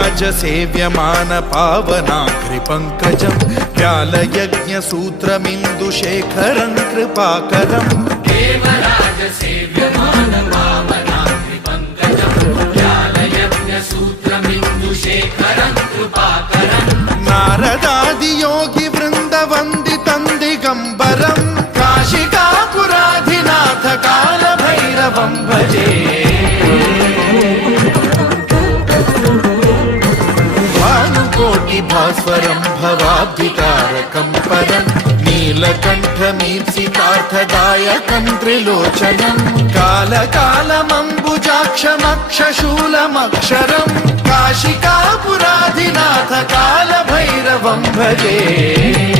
देवराजसेव्यमान पावनाग्रिपङ्कजं व्यालयज्ञसूत्रमिन्दुशेखरं कृपाकरं देवराजसेव्यमान पावनाग्रिपङ्कजं व्यालयज्ञसूत्रमिन्दुशेखरं कृपाकरं नारदादियोगिवृन्दवन्दितं दिगम्बरं काशिकापुराधिनाथ कालभैरवं भजे भास्वरं भवाब्धितारकं परं नीलकण्ठमीप्सितार्थदायकं त्रिलोचनं कालकालमम्बुजाक्षमक्षशूलमक्षरं काशिकापुराधिनाथ कालभैरवं भजे।